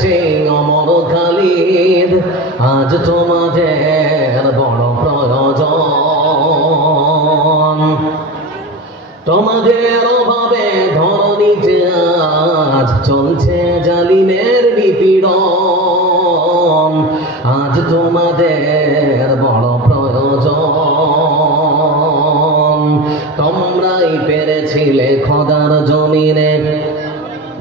সেই অমর খালিদ আজ তোমাদের বড় প্রয়োজন। তোমাদের অভাবে ধরণীতে আজ চলছে জালিমের নিপীড়ন, আজ তোমাদের বড় প্রয়োজন। তোমরাই পেরেছিলে খদার জমিনে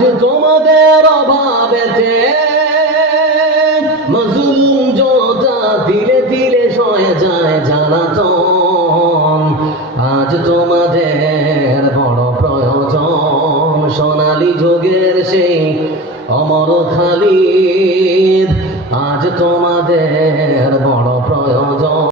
আজ তোমাদের অভাবেতে মজুলুম জোতা ধীরে ধীরে সয়ে যায় জ্বালাতন। আজ তোমাদের বড় প্রয়োজন, সোনালী যুগের সেই অমর খালিদ। আজ তোমাদের বড়